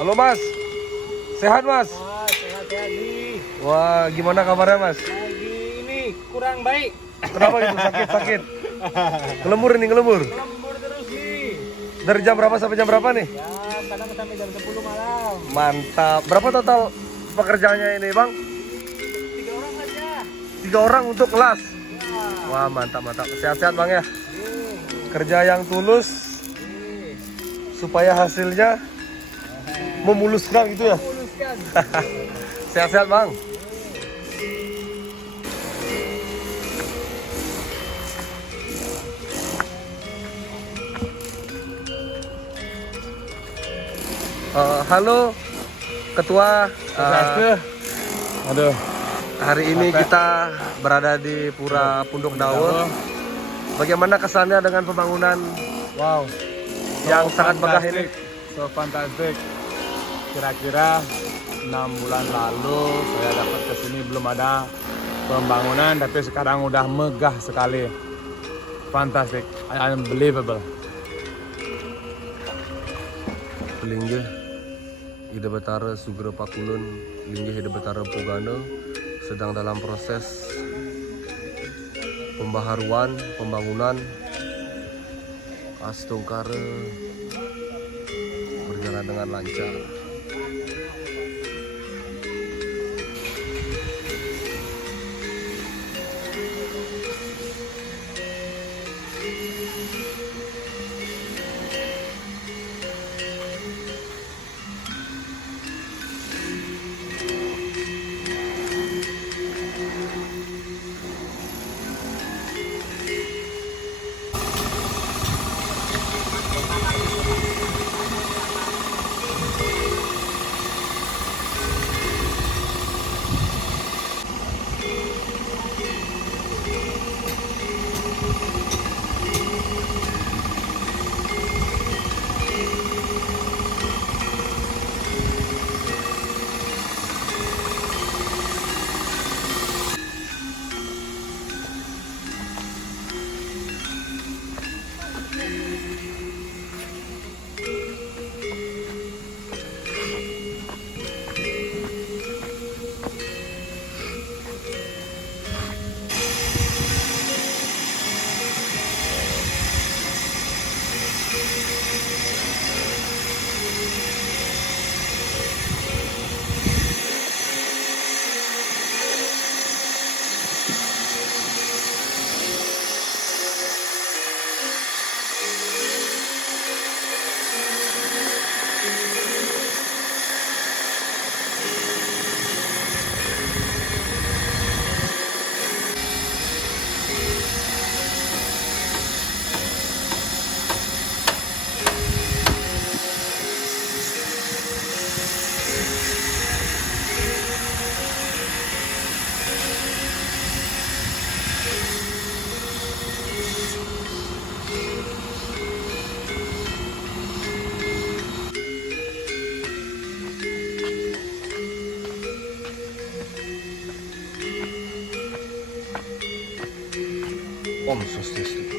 Halo Mas, sehat Mas? Wah, sehat-sehat nih. Wah, gimana kabarnya Mas? Lagi ini kurang baik. Kenapa gitu? Sakit? Ngelembur ini, ngelembur. Lembur terus nih. Dari jam berapa sampai jam berapa nih? Ya, kadang sampai jam 10 malam. Mantap. Berapa total pekerjaannya ini Bang? 3 orang saja. 3 orang untuk kelas. Ya. Wah, mantap. Sehat-sehat Bang ya. Nih, Kerja yang tulus nih. supaya hasilnya memuluskan gitu ya. Muluskan. Sehat-sehat Bang. Halo Ketua. Aduh. Hari ini kita berada di Pura Punduk Dawe. Bagaimana kesannya dengan pembangunan Wow. yang sangat megah ini? So fantastic. Kira-kira 6 bulan lalu saya dapat ke sini belum ada pembangunan, tapi sekarang udah megah sekali. Fantastic, unbelievable. Linggih Ida Betara Sugro Pakulun, Linggih Ida Betara Pugano sedang dalam proses pembaharuan, pembangunan. Astungkare berjalan dengan lancar. Om Swastiastu.